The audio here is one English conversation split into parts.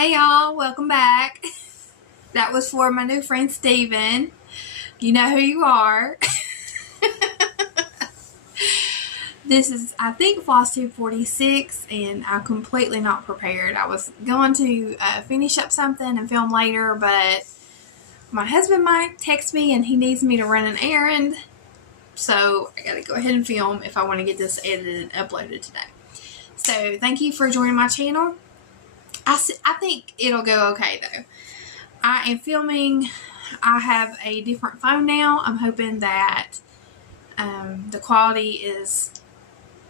Hey y'all, welcome back. That was for my new friend Steven. You know who you are. This is, I think, Flosstube 46, and I'm completely not prepared. I was going to finish up something and film later, but my husband might text me and he needs me to run an errand. So I gotta go ahead and film if I want to get this edited and uploaded today. So thank you for joining my channel. I think it'll go okay though. I am filming. I have a different phone now. I'm hoping that the quality is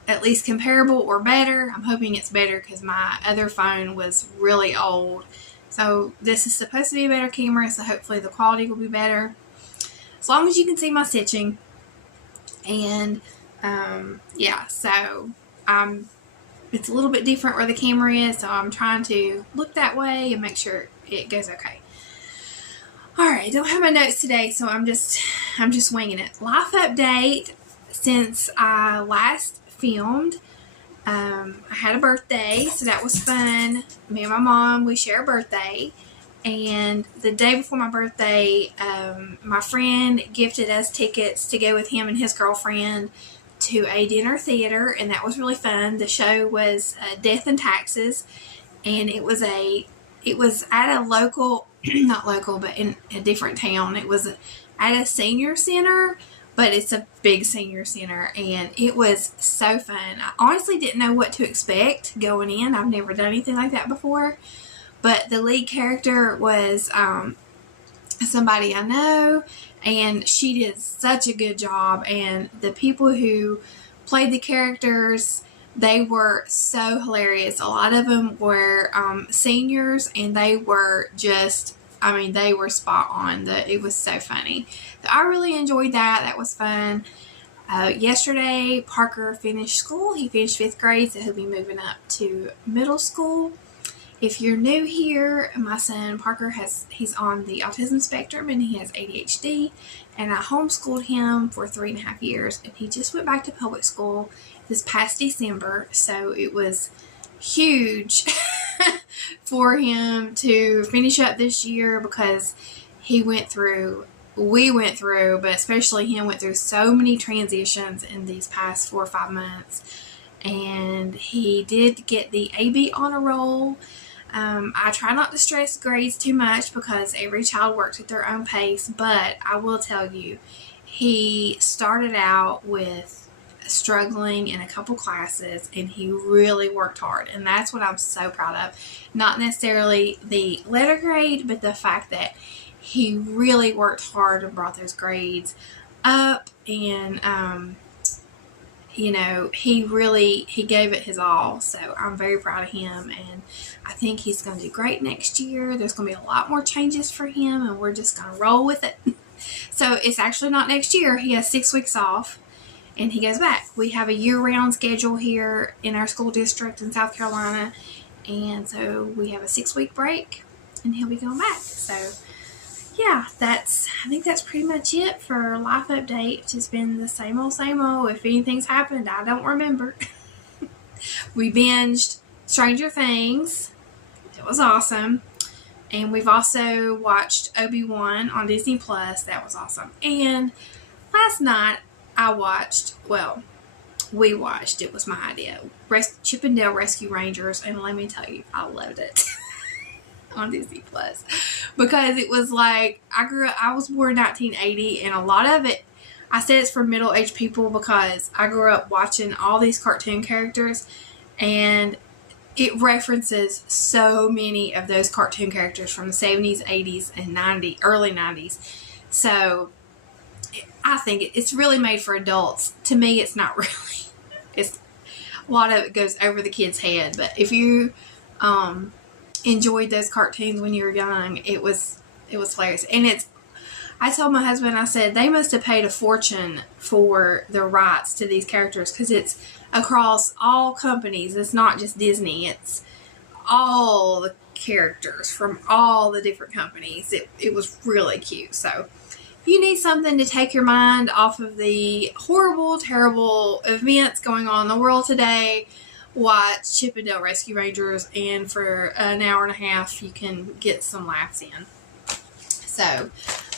at least comparable or better. I'm hoping it's better because my other phone was really old. So this is supposed to be a better camera, so hopefully the quality will be better. As long as you can see my stitching. And yeah, so it's a little bit different where the camera is, so I'm trying to look that way and make sure it goes okay. Alright, I don't have my notes today, so I'm just winging it. Life update since I last filmed. I had a birthday, so that was fun. Me and my mom, we share a birthday. And the day before my birthday, my friend gifted us tickets to go with him and his girlfriend to a dinner theater, and that was really fun. The show was Death and Taxes, and it was at a local, not local, but in a different town. It was at a senior center, but it's a big senior center, and it was so fun. I honestly didn't know what to expect going in. I've never done anything like that before, but the lead character was somebody I know, and she did such a good job, and the people who played the characters, they were so hilarious. A lot of them were seniors, and they were just, I mean, they were spot on. It was so funny. So I really enjoyed that. That was fun. Yesterday, Parker finished school. He finished 5th grade, so he'll be moving up to middle school. If you're new here, my son Parker he's on the autism spectrum, and he has ADHD, and I homeschooled him for 3.5 years, and he just went back to public school this past December, so it was huge for him to finish up this year because we went through, but especially him went through so many transitions in these past 4 or 5 months, and he did get the AB honor roll. I try not to stress grades too much because every child works at their own pace, but I will tell you, he started out with struggling in a couple classes, and he really worked hard, and that's what I'm so proud of. Not necessarily the letter grade, but the fact that he really worked hard and brought those grades up, and you know, he gave it his all, so I'm very proud of him, and I think he's going to do great next year. There's going to be a lot more changes for him, and we're just going to roll with it. So it's actually not next year. He has 6 weeks off, and he goes back. We have a year-round schedule here in our school district in South Carolina, and so we have a 6-week break, and he'll be going back. So yeah, I think that's pretty much it for life update. It's just been the same old, same old. If anything's happened, I don't remember. We binged Stranger Things. It was awesome. And we've also watched Obi-Wan on Disney Plus. That was awesome. And last night we watched, it was my idea, Chip 'n Dale Rescue Rangers, and let me tell you, I loved it. On Disney Plus, because it was like, I was born in 1980, and a lot of it, I said it's for middle-aged people because I grew up watching all these cartoon characters, and it references so many of those cartoon characters from the 70s, 80s, and early 90s. So I think it's really made for adults. To me, it's not really. It's a lot of it goes over the kid's head, but if you enjoyed those cartoons when you were young, it was hilarious. And I told my husband, I said, they must have paid a fortune for the rights to these characters, because it's across all companies. It's not just Disney, it's all the characters from all the different companies. It was really cute. So if you need something to take your mind off of the horrible, terrible events going on in the world today, watch Chip and Dale Rescue Rangers, and for an hour and a half you can get some laughs in. So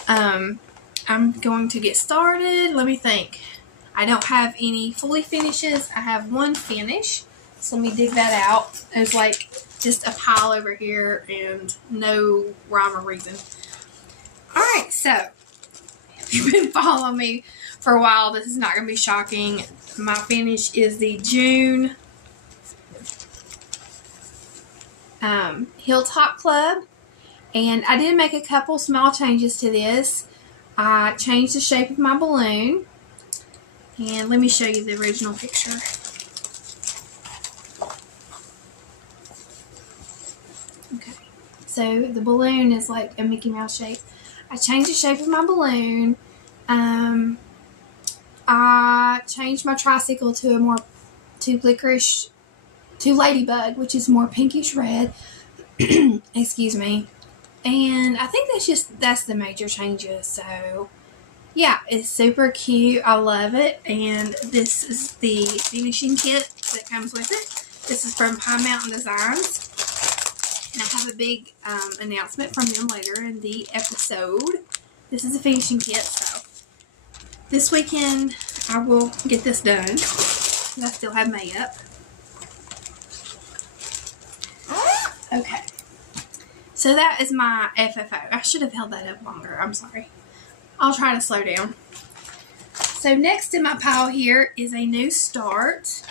I'm going to get started. Let me think. I don't have any fully finishes. I have one finish, so let me dig that out. There's like just a pile over here and no rhyme or reason. Alright, so if you've been following me for a while, this is not going to be shocking. My finish is the June Hilltop Club, and I did make a couple small changes to this. I changed the shape of my balloon, and let me show you the original picture. Okay, so the balloon is like a Mickey Mouse shape. I changed the shape of my balloon. I changed my tricycle to ladybug, which is more pinkish red. Excuse me. And I think that's the major changes. So yeah, it's super cute. I love it. And this is the finishing kit that comes with it. This is from Pine Mountain Designs. And I have a big announcement from them later in the episode. This is a finishing kit. So this weekend I will get this done. I still have makeup. Okay. So that is my FFO. I should have held that up longer. I'm sorry. I'll try to slow down. So next in my pile here is a new start.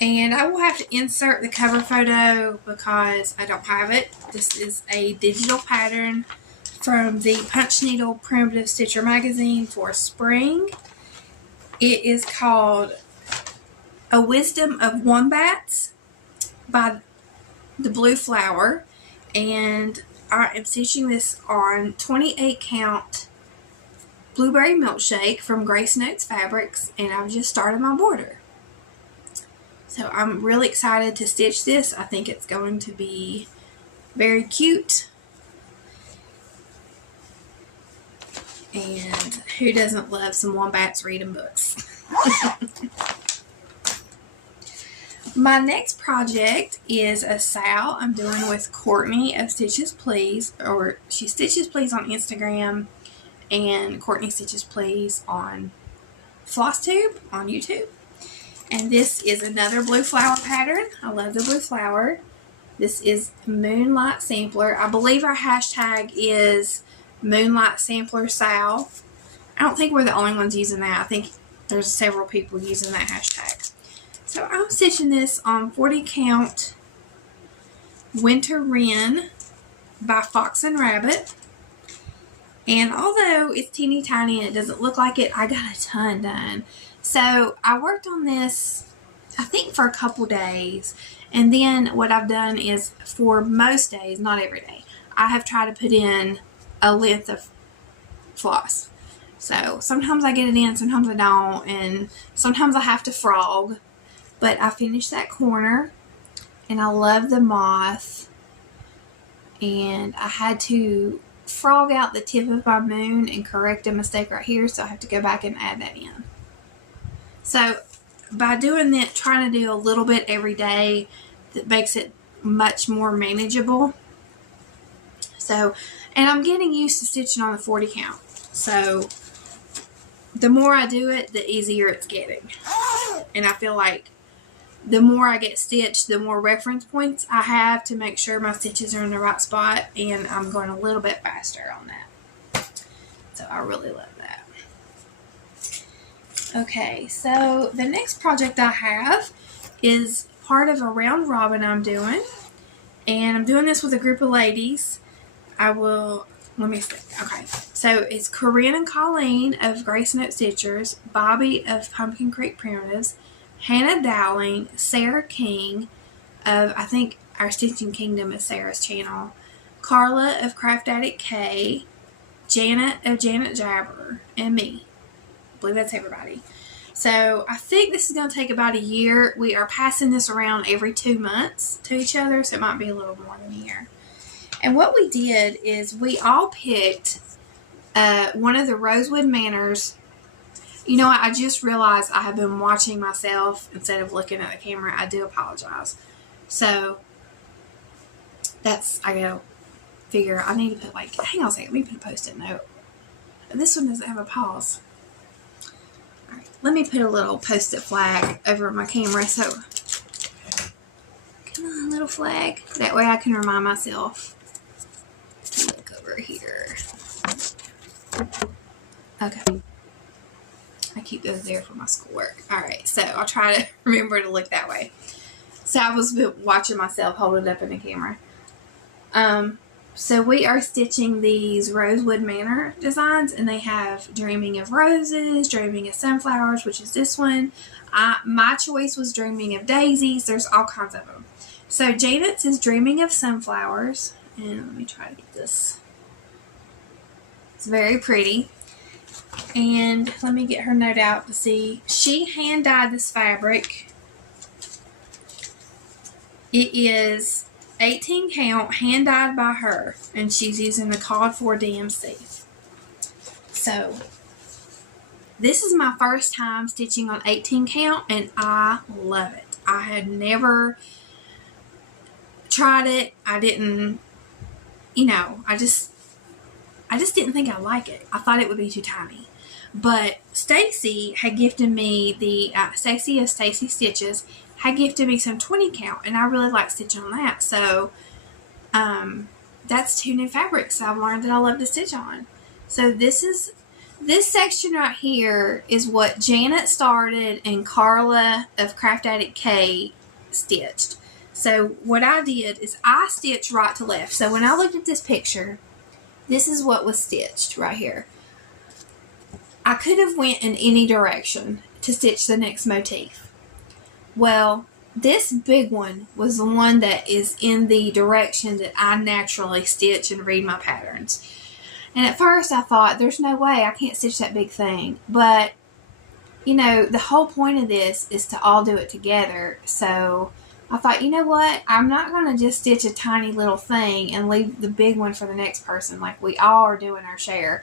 And I will have to insert the cover photo because I don't have it. This is a digital pattern from the Punch Needle Primitive Stitcher magazine for spring. It is called A Wisdom of Wombats by the Blue Flower. And I am stitching this on 28 count Blueberry Milkshake from Grace Notes Fabrics, and I've just started my border. So I'm really excited to stitch this. I think it's going to be very cute. And who doesn't love some wombats reading books? My next project is a sow I'm doing with Courtney of Stitches Please, or she Stitches Please on Instagram, and Courtney Stitches Please on Flosstube on YouTube. And this is another blue flower pattern. I love the blue flower. This is Moonlight Sampler. I believe our hashtag is Moonlight Sampler Sow. I don't think we're the only ones using that. I think there's several people using that hashtag. So I'm stitching this on 40 count Winter Wren by Fox and Rabbit. And although it's teeny tiny and it doesn't look like it, I got a ton done. So I worked on this, I think, for a couple days. And then what I've done is, for most days, not every day, I have tried to put in a length of floss. So sometimes I get it in, sometimes I don't, and sometimes I have to frog. But I finished that corner, and I love the moth, and I had to frog out the tip of my moon and correct a mistake right here, so I have to go back and add that in. So by doing that, trying to do a little bit every day, that makes it much more manageable. So, and I'm getting used to stitching on the 40 count. So the more I do it, the easier it's getting. And I feel like the more I get stitched, the more reference points I have to make sure my stitches are in the right spot, and I'm going a little bit faster on that. So I really love that. Okay, so the next project I have is part of a round robin I'm doing, and I'm doing this with a group of ladies. Let me think. Okay, so it's Corinne and Colleen of Grace Note Stitchers, Bobby of Pumpkin Creek Primitives, Hannah Dowling, Sarah King of, I think Our Stitching Kingdom is Sarah's channel, Carla of Craft Addict K, Janet of Janet Jabber, and me. I believe that's everybody. So I think this is going to take about a year. We are passing this around every 2 months to each other, so it might be a little more than a year. And what we did is we all picked one of the Rosewood Manors You know what? I just realized I have been watching myself instead of looking at the camera. I do apologize. So, I gotta figure, I need to put like, hang on a second, let me put a post-it note. This one doesn't have a pause. Alright, let me put a little post-it flag over my camera, so, come on, little flag. That way I can remind myself to look over here. Okay. I keep those there for my schoolwork. Alright, so I'll try to remember to look that way. So I was watching myself hold it up in the camera. So we are stitching these Rosewood Manor designs, and they have Dreaming of Roses, Dreaming of Sunflowers, which is this one. My choice was Dreaming of Daisies. There's all kinds of them. So Janet's is Dreaming of Sunflowers, and let me try to get this. It's very pretty. And let me get her note out to see. She hand dyed this fabric. It is 18 count, hand dyed by her, and she's using the Called For DMC. So, this is my first time stitching on 18 count, and I love it. I had never tried it. I didn't, I just didn't think I'd like it. I thought it would be too tiny. But Stacy had gifted me the, Stacy of Stacy Stitches had gifted me some 20 count, and I really like stitching on that. So, that's 2 new fabrics I've learned that I love to stitch on. So this section right here is what Janet started and Carla of Craft Addict K stitched. So what I did is I stitched right to left. So when I looked at this picture, this is what was stitched right here. I could have went in any direction to stitch the next motif. Well, this big one was the one that is in the direction that I naturally stitch and read my patterns. And at first I thought, there's no way I can't stitch that big thing. But, the whole point of this is to all do it together. So I thought, you know what? I'm not going to just stitch a tiny little thing and leave the big one for the next person like we all are doing our share.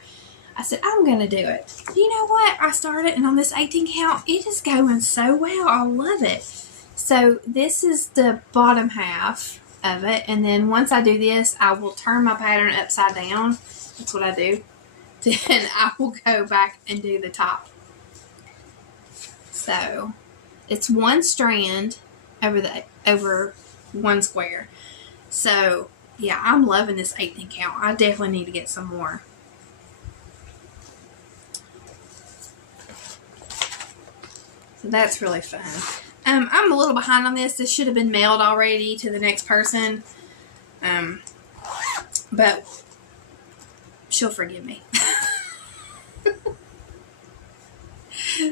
I said, I'm going to do it. You know what? I started, and on this 18 count, it is going so well. I love it. So this is the bottom half of it. And then once I do this, I will turn my pattern upside down. That's what I do. Then I will go back and do the top. So it's one strand over one square. So yeah, I'm loving this 18 count. I definitely need to get some more. So that's really fun. I'm a little behind on this. This should have been mailed already to the next person. But she'll forgive me.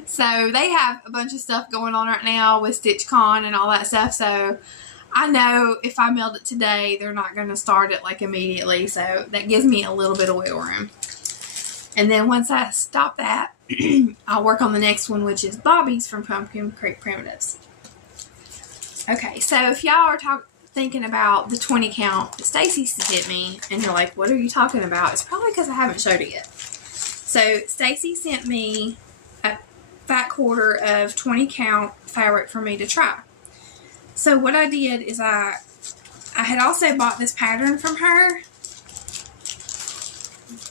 So they have a bunch of stuff going on right now with StitchCon and all that stuff. So I know if I mailed it today, they're not going to start it like immediately. So that gives me a little bit of wiggle room. And then once I stop that, I'll work on the next one, which is Bobby's from Pumpkin Creek Primitives. Okay, so if y'all are thinking about the 20 count that Stacy sent me, and you're like, what are you talking about? It's probably because I haven't showed it yet. So Stacy sent me a fat quarter of 20 count fabric for me to try. So what I did is I had also bought this pattern from her.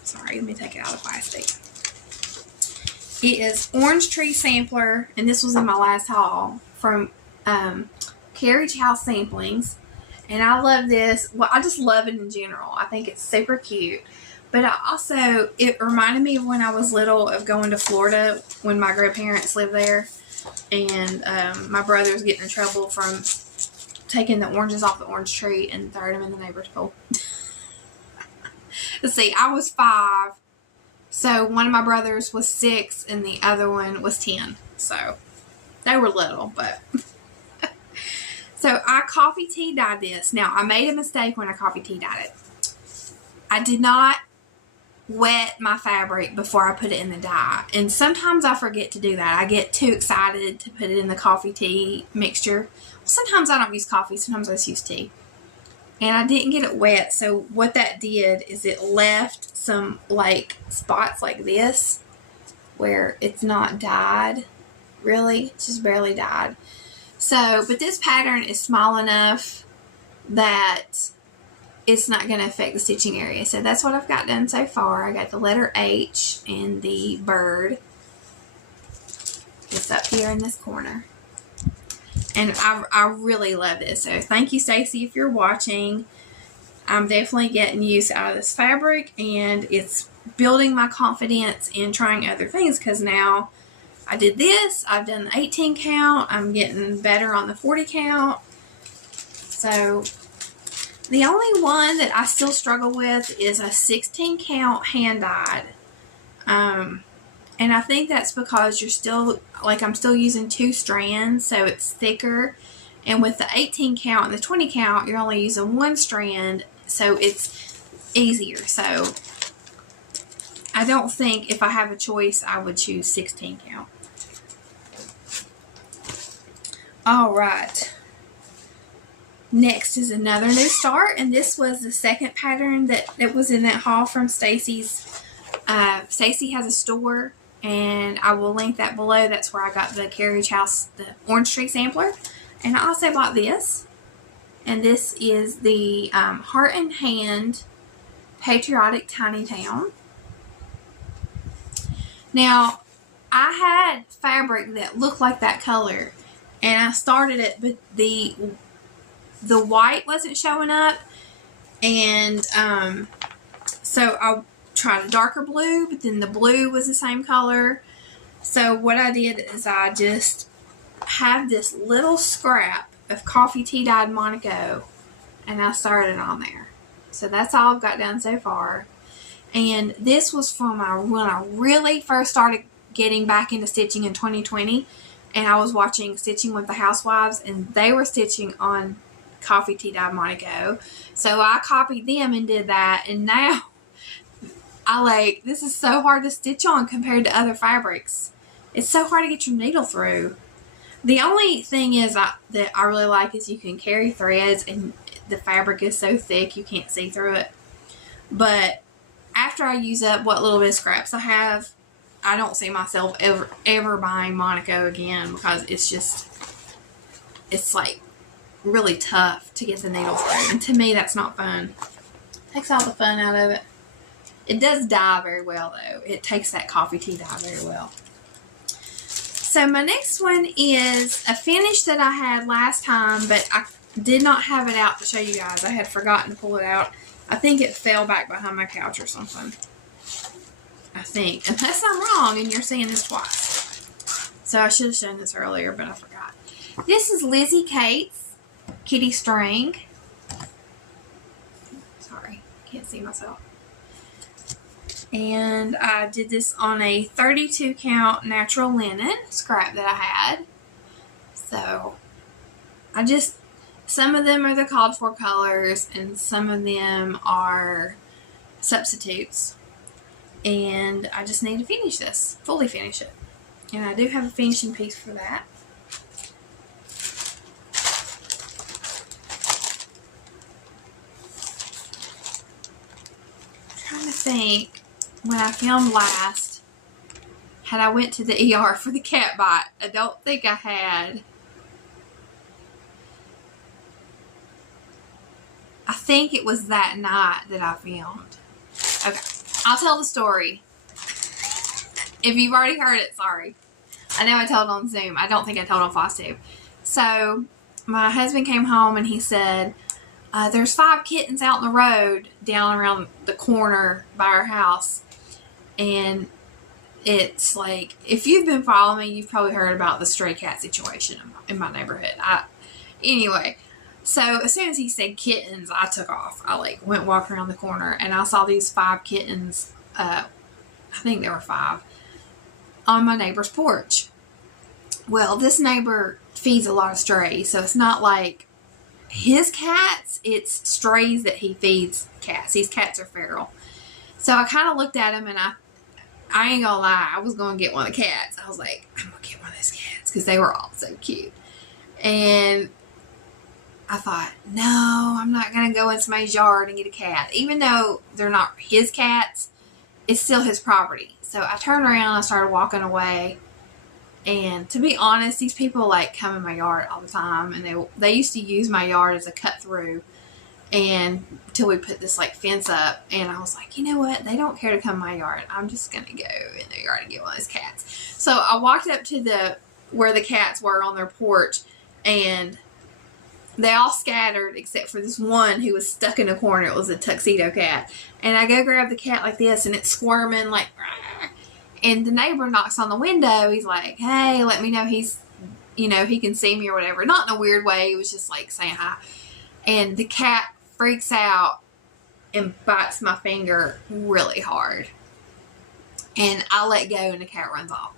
Sorry, let me take it out of the plastic. It is Orange Tree Sampler, and this was in my last haul from Carriage House Samplings. And I love this. Well, I just love it in general. I think it's super cute. But it reminded me of when I was little of going to Florida when my grandparents lived there. And my brother was getting in trouble from taking the oranges off the orange tree and throwing them in the neighbor's pool. Let's see, I was 5. So one of my brothers was 6 and the other one was 10. So they were little, but... So I coffee tea dyed this. Now, I made a mistake when I coffee tea dyed it. I did not wet my fabric before I put it in the dye. And sometimes I forget to do that. I get too excited to put it in the coffee tea mixture. Sometimes I don't use coffee. Sometimes I just use tea. And I didn't get it wet. So what that did is it left some like spots like this. where it's not dyed, really. It's just barely dyed. So, but this pattern is small enough that it's not going to affect the stitching area. So that's what I've got done so far. I got the letter H and the bird. It's up here in this corner. And I really love this. So thank you, Stacy, if you're watching. I'm definitely getting use out of this fabric, and it's building my confidence in trying other things, because now I did this. I've done the 18 count. I'm getting better on the 40 count. So the only one that I still struggle with is a 16 count hand dyed. And I think that's because you're still, like, I'm still using 2 strands, so it's thicker. And with the 18 count and the 20 count, you're only using 1 strand, so it's easier. So I don't think if I have a choice, I would choose 16 count. All right. Next is another new start, and this was the second pattern that was in that haul from Stacy's. Stacy has a store, and I will link that below. That's where I got the Carriage House, the Orange Tree Sampler. And I also bought this, and this is the Heart and Hand Patriotic Tiny Town. Now, I had fabric that looked like that color, and I started it, but the white wasn't showing up, and so I tried a darker blue, but then the blue was the same color. So what I did is I just have this little scrap of coffee tea dyed Monaco, and I started on there. So that's all I've got done so far. And this was from when I really first started getting back into stitching in 2020, and I was watching Stitching with the Housewives, and they were stitching on coffee tea dyed Monaco. So I copied them and did that, and now this is so hard to stitch on compared to other fabrics. It's so hard to get your needle through. The only thing is that I really like is you can carry threads, and the fabric is so thick you can't see through it. But after I use up what little bit of scraps I have, I don't see myself ever buying Monaco again, because it's like really tough to get the needle through. And to me, that's not fun. It takes all the fun out of it. It does dye very well, though. It takes that coffee tea dye very well. So my next one is a finish that I had last time, but I did not have it out to show you guys. I had forgotten to pull it out. I think it fell back behind my couch or something. I think. Unless I'm wrong and you're seeing this twice. So I should have shown this earlier, but I forgot. This is Lizzie Kate's kitty string. Sorry, can't see myself. And I did this on a 32 count natural linen scrap that I had. So some of them are the called for colors, and some of them are substitutes. And I just need to finish this, fully finish it. And I do have a finishing piece for that. I'm trying to think, when I filmed last, had I went to the ER for the cat bite. I don't think I had. I think it was that night that I filmed. Okay, I'll tell the story. If you've already heard it, sorry. I know I told on Zoom. I don't think I told on Flosstube. So, my husband came home and he said, there's 5 kittens out in the road down around the corner by our house. And it's like, if you've been following me, you've probably heard about the stray cat situation in my neighborhood. Anyway, so as soon as he said kittens, I took off. I went walking around the corner, and I saw these 5 kittens, I think there were 5, on my neighbor's porch. Well, this neighbor feeds a lot of strays, so it's not like his cats, it's strays that he feeds cats. These cats are feral. So I kind of looked at him, and I ain't gonna lie, I was gonna get one of the cats. I was like, I'm gonna get one of these cats, because they were all so cute. And I thought, no, I'm not gonna go in somebody's yard and get a cat. Even though they're not his cats, it's still his property. So I turned around and I started walking away. And to be honest, these people like come in my yard all the time, and they used to use my yard as a cut through, and until we put this like fence up. And I was like, you know what? They don't care to come in my yard. I'm just gonna go in their yard and get one of those cats. So I walked up to where the cats were on their porch, and they all scattered except for this one who was stuck in a corner. It was a tuxedo cat, and I go grab the cat like this, and it's squirming like. Rah. And the neighbor knocks on the window. He's like, hey, let me know he's, you know, he can see me or whatever. Not in a weird way. He was just like saying hi. And the cat freaks out and bites my finger really hard. And I let go and the cat runs off.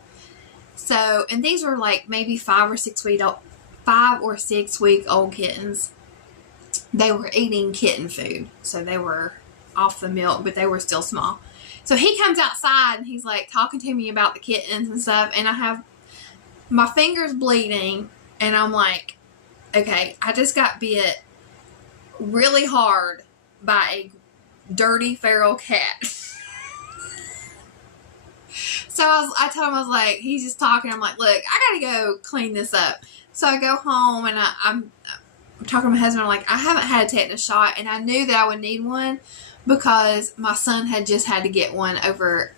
So, and these were like maybe 5 or 6 week old kittens. They were eating kitten food. So they were off the milk, but they were still small. So he comes outside and he's like talking to me about the kittens and stuff. And I have my fingers bleeding. And I'm like, okay, I just got bit really hard by a dirty feral cat. So I told him, I was like, he's just talking. I'm like, look, I got to go clean this up. So I go home and I'm talking to my husband. I'm like, I haven't had a tetanus shot. And I knew that I would need one, because my son had just had to get one over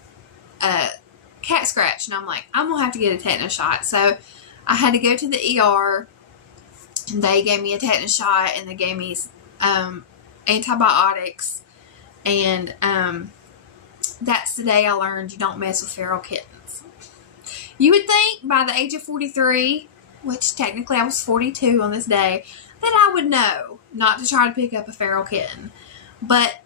a cat scratch. And I'm like, I'm going to have to get a tetanus shot. So I had to go to the ER. And they gave me a tetanus shot. And they gave me antibiotics. And that's the day I learned you don't mess with feral kittens. You would think by the age of 43, which technically I was 42 on this day, that I would know not to try to pick up a feral kitten. But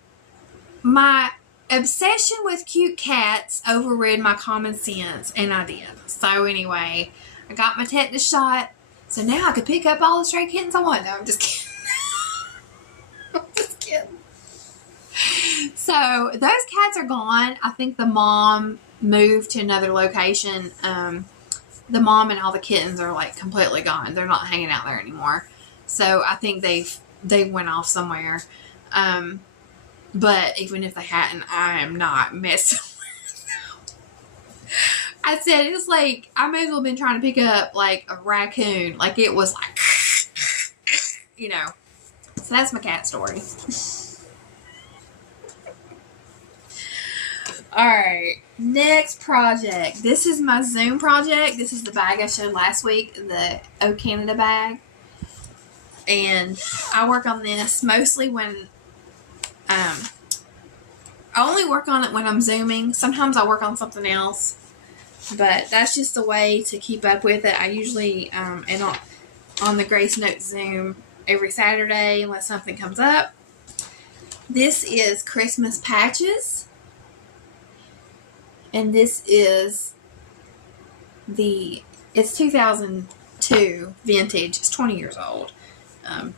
my obsession with cute cats overrid my common sense, and I did. So anyway, I got my tetanus shot, so now I could pick up all the stray kittens I want. No, I'm just kidding. I'm just kidding. So those cats are gone. I think the mom moved to another location. The mom and all the kittens are like completely gone. They're not hanging out there anymore. So I think they went off somewhere. But even if they hadn't, I am not messing with them. I said, it's like, I may as well have been trying to pick up like a raccoon. Like it was like, you know. So that's my cat story. Alright, next project. This is my Zoom project. This is the bag I showed last week, the O Canada bag. And I work on this mostly when I only work on it when I'm Zooming. Sometimes I work on something else, but that's just a way to keep up with it. I usually am on the Grace Note Zoom every Saturday unless something comes up. This is Christmas patches, and this is it's 2002 vintage. It's 20 years old.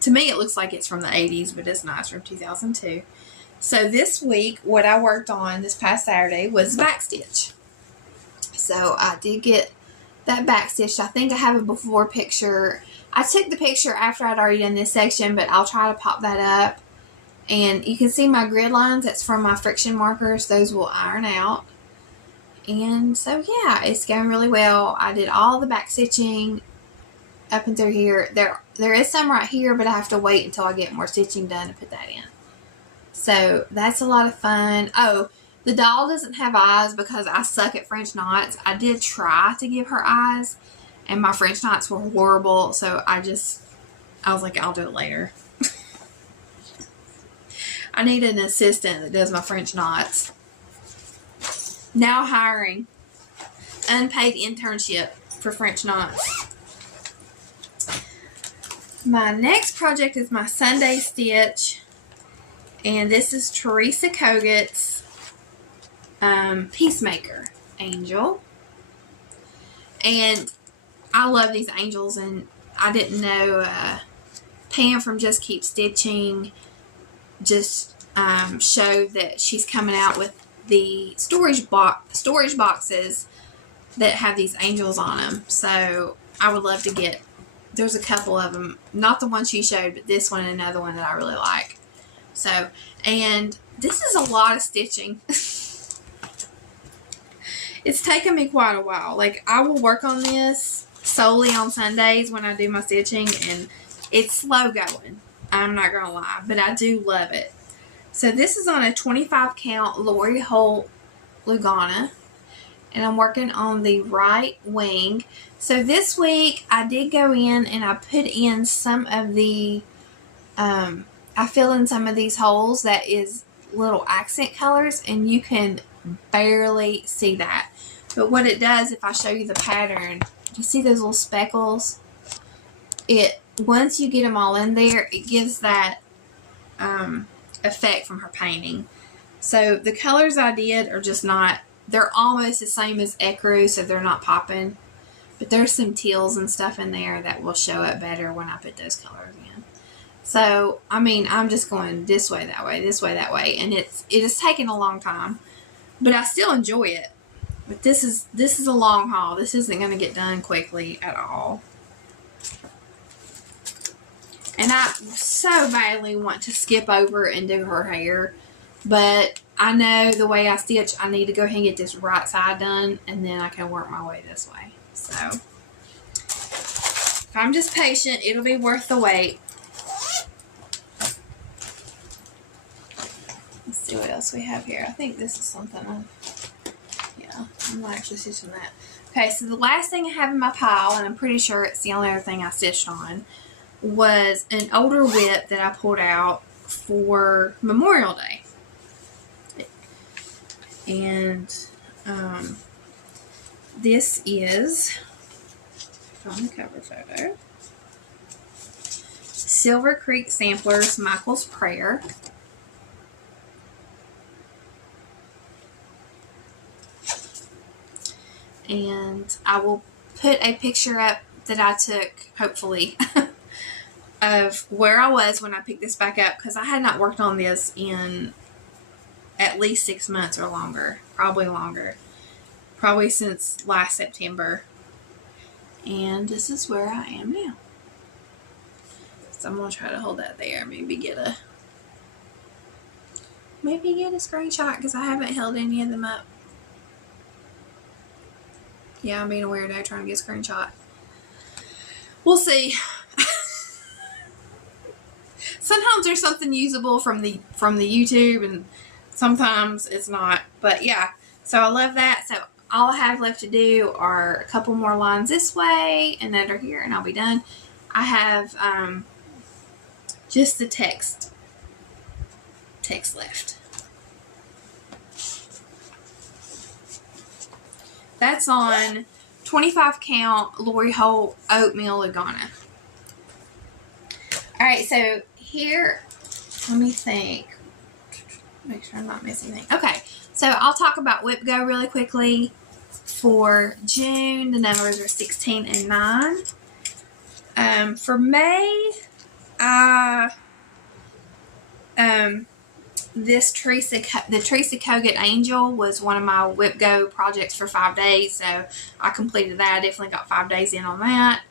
To me, it looks like it's from the 80s, but it's not. It's from 2002. So this week, what I worked on this past Saturday was backstitch. So I did get that backstitched. I think I have a before picture. I took the picture after I'd already done this section, but I'll try to pop that up. And you can see my grid lines. That's from my friction markers. Those will iron out. And so, yeah, it's going really well. I did all the backstitching up and through here. There is some right here, but I have to wait until I get more stitching done to put that in. So that's a lot of fun. Oh, the doll doesn't have eyes because I suck at French knots. I did try to give her eyes, and my French knots were horrible. So I was like, I'll do it later. I need an assistant that does my French knots. Now hiring. Unpaid internship for French knots. My next project is my Sunday stitch. And this is Teresa Kogut's Peacemaker angel. And I love these angels, and I didn't know Pam from Just Keep Stitching just showed that she's coming out with the storage boxes that have these angels on them. So I would love to get, there's a couple of them, not the one she showed, but this one and another one that I really like. So, and this is a lot of stitching. It's taken me quite a while. Like, I will work on this solely on Sundays when I do my stitching, and it's slow going. I'm not going to lie, but I do love it. So this is on a 25 count Lori Holt Lugana, and I'm working on the right wing. So this week I did go in and I put in some of the, I fill in some of these holes that is little accent colors, and you can barely see that. But what it does, if I show you the pattern, you see those little speckles? Once you get them all in there, it gives that effect from her painting. So the colors I did are just not, they're almost the same as ecru, so they're not popping. But there's some teals and stuff in there that will show up better when I put those colors in. So, I mean, I'm just going this way, that way, this way, that way. And it has taken a long time. But I still enjoy it. But this is a long haul. This isn't going to get done quickly at all. And I so badly want to skip over and do her hair. But I know the way I stitch, I need to go ahead and get this right side done. And then I can work my way this way. So, if I'm just patient, it'll be worth the wait. Let's see what else we have here. I think this is something. I'm not actually stitching that. Okay, so the last thing I have in my pile, and I'm pretty sure it's the only other thing I stitched on, was an older whip that I pulled out for Memorial Day. And this is on the cover photo. Silver Creek Samplers, Michael's Prayer. And I will put a picture up that I took, hopefully, of where I was when I picked this back up, because I had not worked on this in at least 6 months or longer. Probably longer. Probably since last September. And this is where I am now. So I'm going to try to hold that there. Maybe get a screenshot, because I haven't held any of them up. Yeah, I'm being a weirdo trying to get a screenshot. We'll see. Sometimes there's something usable from the YouTube, and sometimes it's not. But yeah, so I love that. So all I have left to do are a couple more lines this way and under here, and I'll be done. I have just the text left. That's on 25 count Lori Holt Oatmeal Lugana. Alright, so here, let me think. Make sure I'm not missing anything. Okay, so I'll talk about Whip Go really quickly. For June, the numbers are 16 and 9. For May, the Teresa Kogut Angel was one of my Whip Go projects for 5 days, so I completed that. I definitely got 5 days in on that.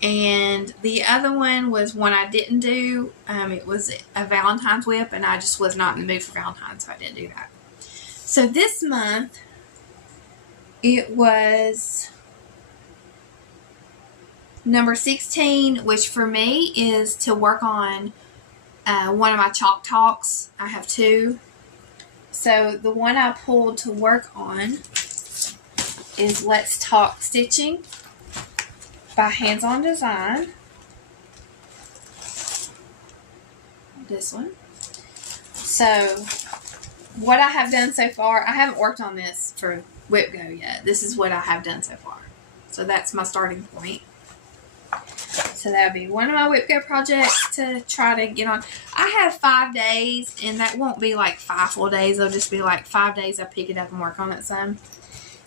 And the other one was one I didn't do. It was a Valentine's whip, and I just was not in the mood for Valentine's, so I didn't do that. So this month, it was number 16, which for me is to work on one of my chalk talks. I have 2. So the one I pulled to work on is Let's Talk Stitching by Hands On Design. This one. So what I have done so far, I haven't worked on this for Whip Go yet. This is what I have done so far. So that's my starting point. So that would be one of my Whip Go projects to try to get on. I have 5 days, and that won't be like 5 full days. It'll just be like 5 days I pick it up and work on it some.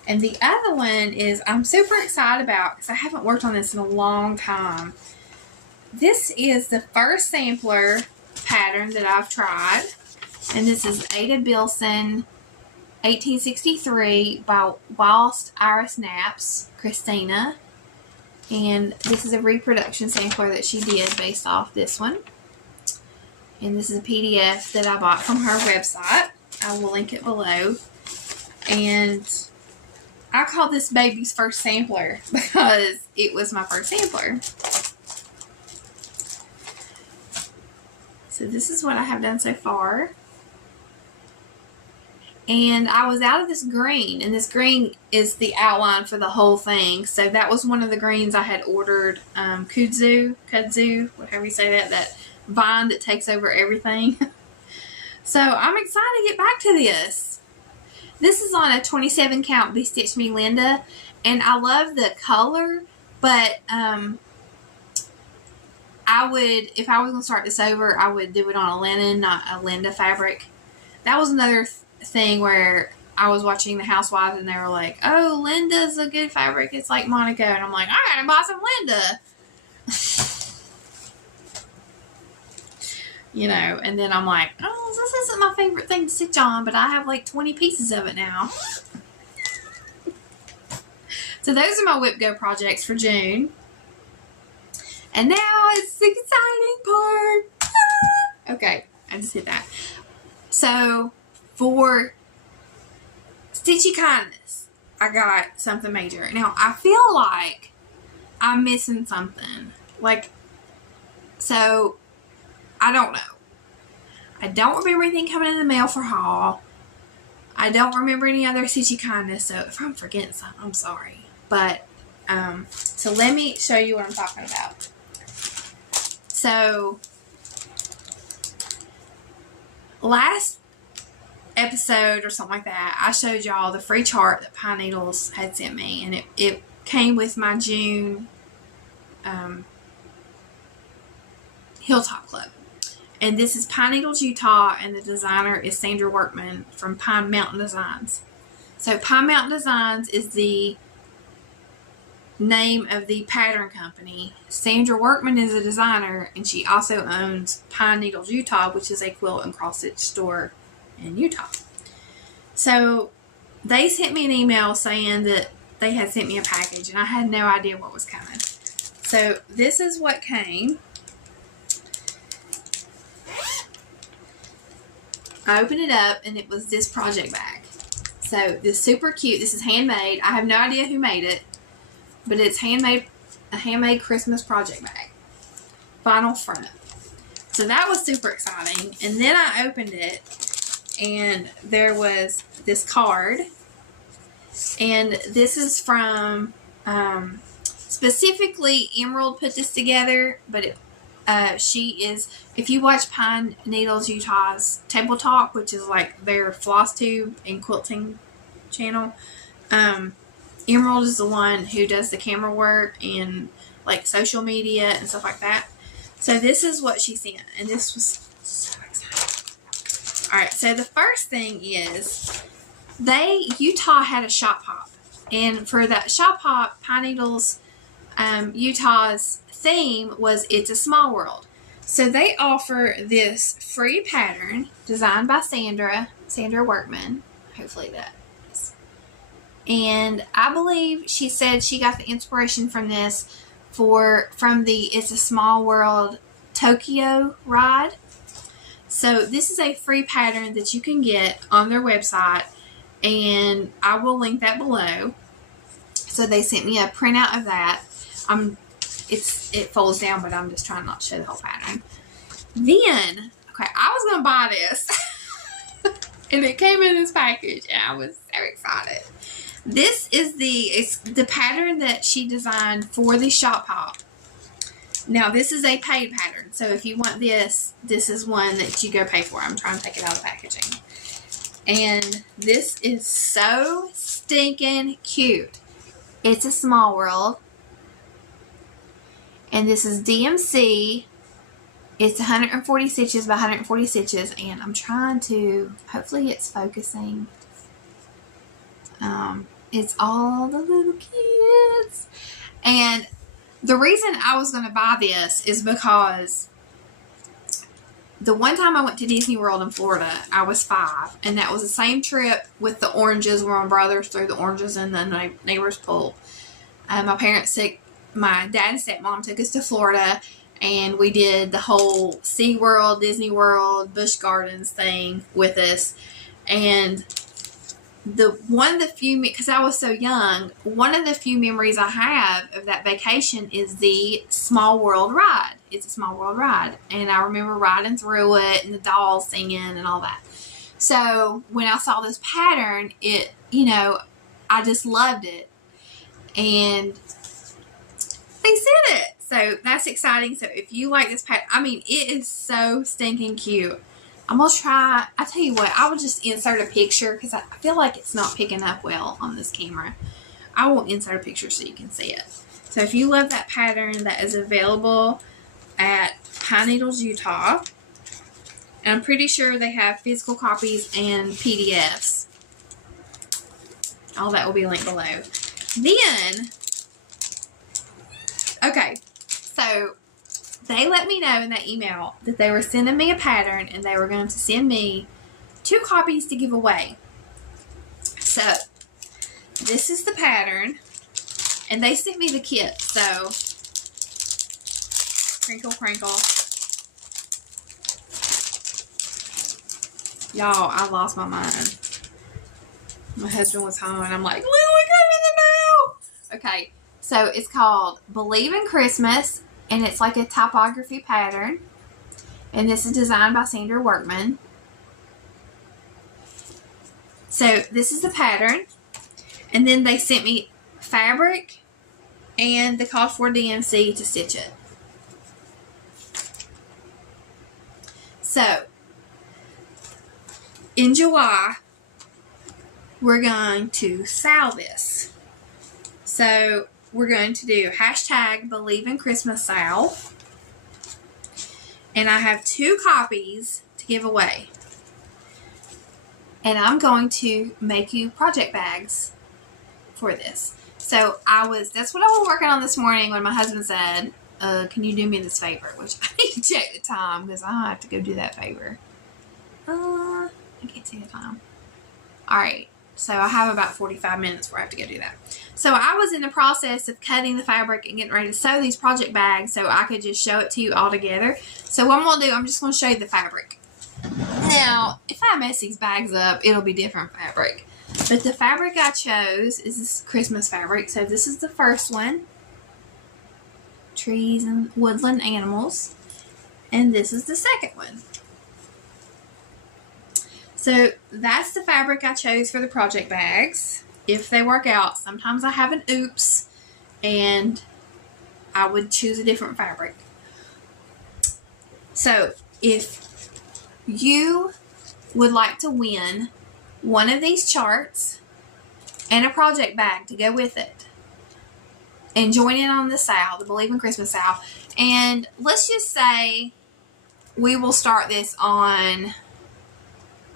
And the other one is I'm super excited about, because I haven't worked on this in a long time. This is the first sampler pattern that I've tried. And this is Ada Bilson 1863 by Whilst Iris Naps, Christina. And this is a reproduction sampler that she did based off this one. And this is a PDF that I bought from her website. I will link it below. And I call this baby's first sampler because it was my first sampler. So this is what I have done so far. And I was out of this green, and this green is the outline for the whole thing. So that was one of the greens I had ordered, kudzu, whatever you say that vine that takes over everything. So I'm excited to get back to this. This is on a 27 count Be Stitch Me Linda, and I love the color, but I would, if I was going to start this over, I would do it on a linen, not a Linda fabric. That was another thing where I was watching The Housewives and they were like, oh, Linda's a good fabric. It's like Monaco. And I'm like, I gotta buy some Linda. You know, and then I'm like, oh, this isn't my favorite thing to stitch on, but I have like 20 pieces of it now. So those are my Whip Go projects for June. And now it's the exciting part. Okay, I just hit that. So for Stitchy Kindness, I got something major. Now, I feel like I'm missing something. Like, so, I don't know. I don't remember anything coming in the mail for haul. I don't remember any other Stitchy Kindness, so if I'm forgetting something, I'm sorry. But, so let me show you what I'm talking about. So, last episode or something like that, I showed y'all the free chart that Pine Needles had sent me, and it came with my June Hilltop Club. And this is Pine Needles, Utah, and the designer is Sandra Workman from Pine Mountain Designs. So Pine Mountain Designs is the name of the pattern company. Sandra Workman is a designer, and she also owns Pine Needles, Utah, which is a quilt and cross stitch store in Utah. So they sent me an email saying that they had sent me a package, and I had no idea what was coming. So this is what came. I opened it up, and it was this project bag. So this super cute. This is handmade. I have no idea who made it, but it's handmade, a handmade Christmas project bag. Vinyl front. So that was super exciting. And then I opened it, and there was this card. And this is from, specifically Emerald put this together, but she is, if you watch Pine Needles Utah's Table Talk, which is like their Flosstube and quilting channel, Emerald is the one who does the camera work and like social media and stuff like that. So this is what she sent, and this was so exciting. Alright, so the first thing is Utah had a shop hop, and for that shop hop, Pine Needles Utah's theme was It's a Small World. So they offer this free pattern designed by Sandra Workman. Hopefully that is. And I believe she said she got the inspiration from this from the It's a Small World Tokyo ride. So this is a free pattern that you can get on their website, and I will link that below. So they sent me a printout of that. It folds down, but I'm just trying not to show the whole pattern. Then, okay, I was going to buy this, and it came in this package, and I was so excited. This is the pattern that she designed for the shop hop. Now, this is a paid pattern, so if you want this is one that you go pay for. I'm trying to take it out of the packaging. And this is so stinking cute. It's a Small World. And this is DMC. It's 140 stitches by 140 stitches. And I'm trying to, hopefully it's focusing. It's all the little kids. And the reason I was going to buy this is because the one time I went to Disney World in Florida, I was 5. And that was the same trip with the oranges where my brothers threw the oranges in the neighbor's pool. My dad and stepmom took us to Florida, and we did the whole SeaWorld, Disney World, Busch Gardens thing with us. And one of the few, because I was so young, one of the few memories I have of that vacation is the Small World ride. It's a Small World ride, and I remember riding through it and the dolls singing and all that. So when I saw this pattern, it, you know, I just loved it, and they sent it. So that's exciting. So if you like this pattern, I mean, it is so stinking cute. I'm going to try, I tell you what, I will just insert a picture because I feel like it's not picking up well on this camera. I will insert a picture so you can see it. So if you love that pattern, that is available at Pine Needles, Utah. And I'm pretty sure they have physical copies and PDFs. All that will be linked below. Then, okay, so they let me know in that email that they were sending me a pattern and they were going to send me 2 copies to give away. So this is the pattern, and they sent me the kit. So crinkle, crinkle. Y'all, I lost my mind. My husband was home and I'm like, Lily, come in the mail. Okay, so it's called Believe in Christmas. And it's like a typography pattern. And this is designed by Sandra Workman. So this is the pattern. And then they sent me fabric and the called for DMC to stitch it. So in July, we're going to sell this. So we're going to do hashtag Believe in Christmas sale. And I have 2 copies to give away. And I'm going to make you project bags for this. So that's what I was working on this morning when my husband said, can you do me this favor? Which I need to check the time because I have to go do that favor. I can't see the time. Alright. So I have about 45 minutes where I have to go do that. So I was in the process of cutting the fabric and getting ready to sew these project bags so I could just show it to you all together. So what I'm going to do, I'm just going to show you the fabric. Now, if I mess these bags up, it'll be different fabric. But the fabric I chose is this Christmas fabric. So this is the first one. Trees and woodland animals. And this is the second one. So that's the fabric I chose for the project bags. If they work out, sometimes I have an oops and I would choose a different fabric. So if you would like to win one of these charts and a project bag to go with it and join in on the sale, the Believe in Christmas sale, and let's just say we will start this on,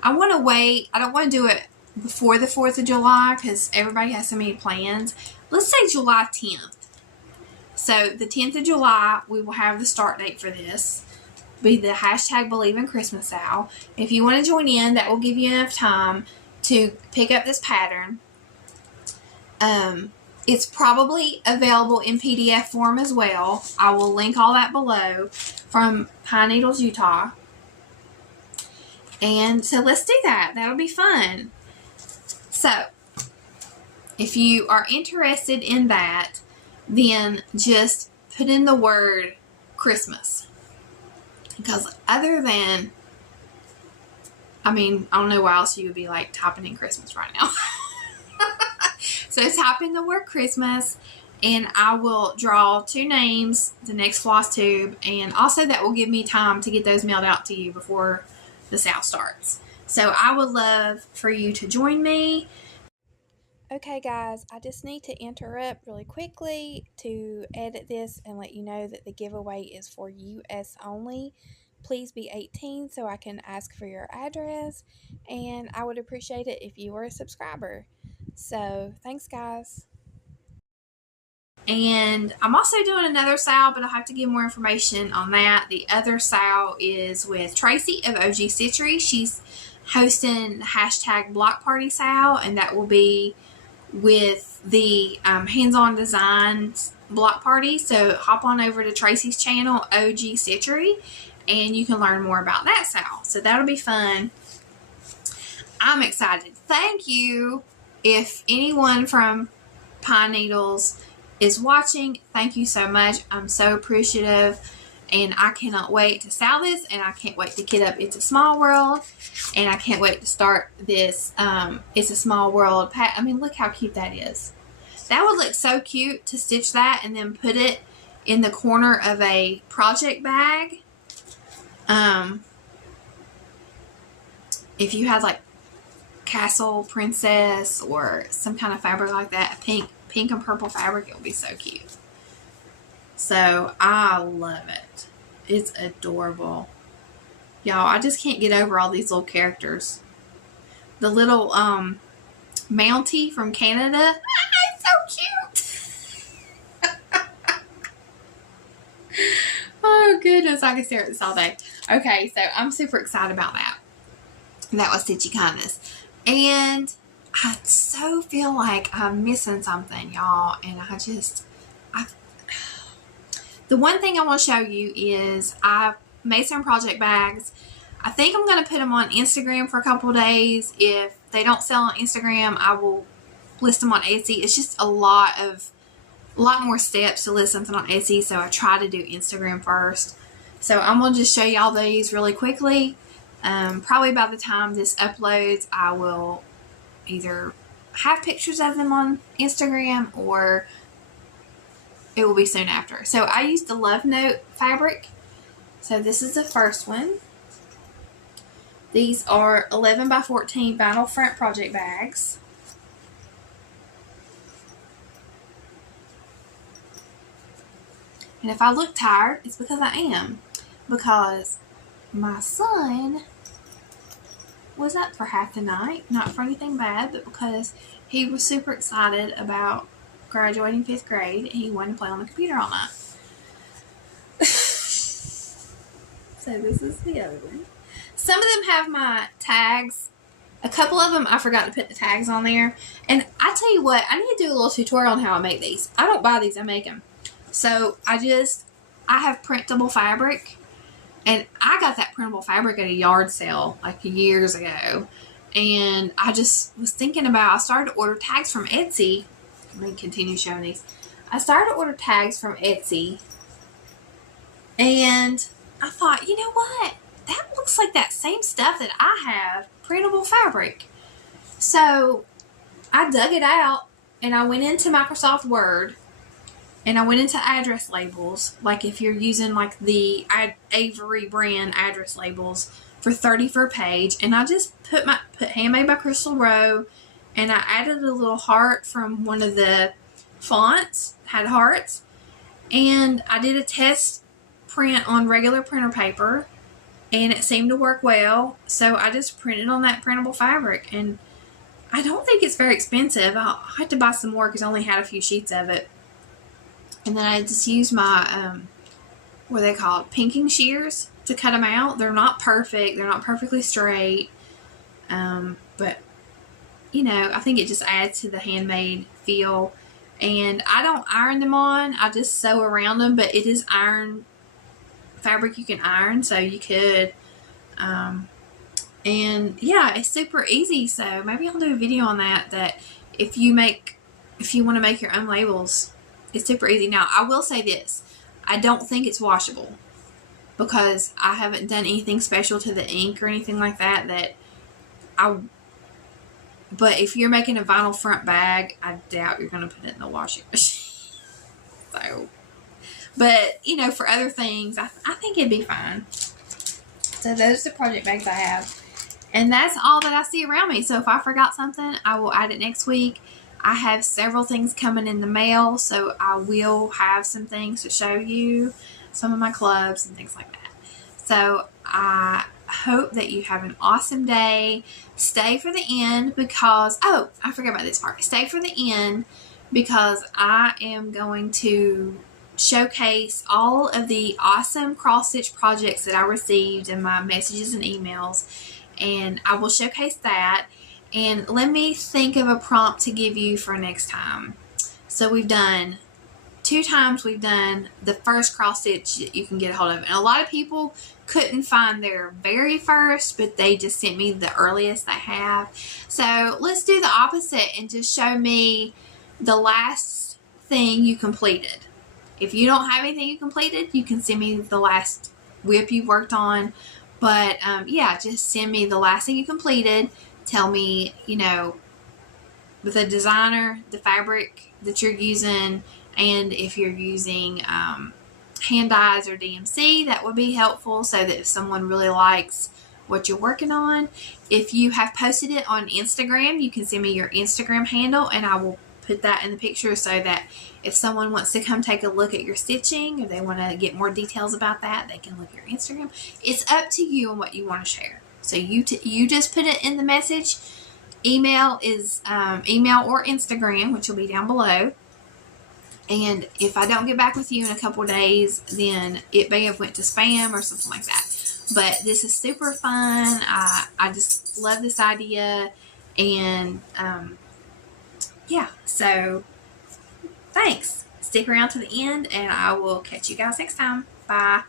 I want to wait. I don't want to do it before the 4th of July because everybody has so many plans. Let's say July 10th. So the 10th of July, we will have the start date for this. Be the hashtag Believe in Christmas sale. If you want to join in, that will give you enough time to pick up this pattern. It's probably available in PDF form as well. I will link all that below from Pine Needles, Utah. And so let's do that. That'll be fun. So, if you are interested in that, then just put in the word Christmas. Because other than, I mean, I don't know why else you would be like typing in Christmas right now. So type in the word Christmas and I will draw 2 names, the next Flosstube, and also that will give me time to get those mailed out to you before the sale starts. So I would love for you to join me. Okay guys, I just need to interrupt really quickly to edit this and let you know that the giveaway is for US only. Please be 18 so I can ask for your address, and I would appreciate it if you were a subscriber. So thanks guys. And I'm also doing another sale, but I'll have to give more information on that. The other sale is with Tracy of OG Stitchery. She's hosting the hashtag Block Party sale, and that will be with the hands-on designs block party. So hop on over to Tracy's channel, OG Stitchery, and you can learn more about that sale. So that'll be fun. I'm excited. thank you. If anyone from Pine Needles is watching, thank you so much. I'm so appreciative, and I cannot wait to sell this, and I can't wait to get up It's a Small World, and I can't wait to start this It's a Small World pack. I mean, look how cute that is. That would look so cute to stitch that and then put it in the corner of a project bag. If you had like Castle Princess or some kind of fabric like that, pink and purple fabric, it would be so cute. So I love it. It's adorable. Y'all, I just can't get over all these little characters. The little Mountie from Canada. It's so cute. Oh goodness, I can stare at this all day. Okay, so I'm super excited about that. That was Stitchy Kindness. And I so feel like I'm missing something, y'all. And the one thing I want to show you is I made some project bags. I think I'm going to put them on Instagram for a couple days. If they don't sell on Instagram, I will list them on Etsy. It's just a lot more steps to list something on Etsy, so I try to do Instagram first. So I'm going to just show you all these really quickly. Probably by the time this uploads, I will either have pictures of them on Instagram or it will be soon after. So I used the Love Note fabric. So this is the first one. These are 11 by 14 vinyl front project bags. And if I look tired, it's because I am. Because my son was up for half the night. Not for anything bad, but because he was super excited about graduating 5th grade and he wanted to play on the computer all night. So this is the other one. Some of them have my tags. A couple of them I forgot to put the tags on there. And I tell you what, I need to do a little tutorial on how I make these. I don't buy these, I make them. So I have printable fabric. And I got that printable fabric at a yard sale like years ago. And I just was thinking about, I started to order tags from Etsy. Let me continue showing these. I started to order tags from Etsy. And I thought, you know what? That looks like that same stuff that I have, printable fabric. So I dug it out and I went into Microsoft Word and I went into address labels. Like if you're using like the Avery brand address labels for 30 for a page. And I just put Handmade by Crystal Rowe, and I added a little heart from one of the fonts, had hearts. And I did a test print on regular printer paper. And it seemed to work well, so I just printed on that printable fabric. And I don't think it's very expensive. I had to buy some more because I only had a few sheets of it. And then I just used my, what are they called? Pinking shears to cut them out. They're not perfect. They're not perfectly straight. But, you know, I think it just adds to the handmade feel. And I don't iron them on. I just sew around them, but it is iron fabric you can iron, so you could. And yeah, it's super easy. So maybe I'll do a video on that if you want to make your own labels, it's super easy. Now I will say this, I don't think it's washable because I haven't done anything special to the ink or anything like that but if you're making a vinyl front bag, I doubt you're going to put it in the washing machine. So, but you know, for other things, I think it'd be fine. So those are the project bags I have. And that's all that I see around me. So if I forgot something, I will add it next week. I have several things coming in the mail, so I will have some things to show you, some of my clubs and things like that. So I hope that you have an awesome day. Stay for the end because, oh, I forgot about this part. Stay for the end because I am going to showcase all of the awesome cross-stitch projects that I received in my messages and emails. And I will showcase that. And let me think of a prompt to give you for next time. So we've done 2 times we've done the first cross stitch that you can get a hold of. And a lot of people couldn't find their very first, but they just sent me the earliest they have. So let's do the opposite and just show me the last thing you completed. If you don't have anything you completed, you can send me the last whip you worked on. But yeah, just send me the last thing you completed. Tell me, you know, the designer, the fabric that you're using, and if you're using hand dyes or DMC, that would be helpful so that if someone really likes what you're working on. If you have posted it on Instagram, you can send me your Instagram handle and I will put that in the picture so that if someone wants to come take a look at your stitching or they want to get more details about that, they can look at your Instagram. It's up to you on what you want to share. So you just put it in the message. Email is email or Instagram, which will be down below. And if I don't get back with you in a couple days, then it may have went to spam or something like that. But this is super fun. I just love this idea. And yeah, so thanks. Stick around to the end and I will catch you guys next time. Bye.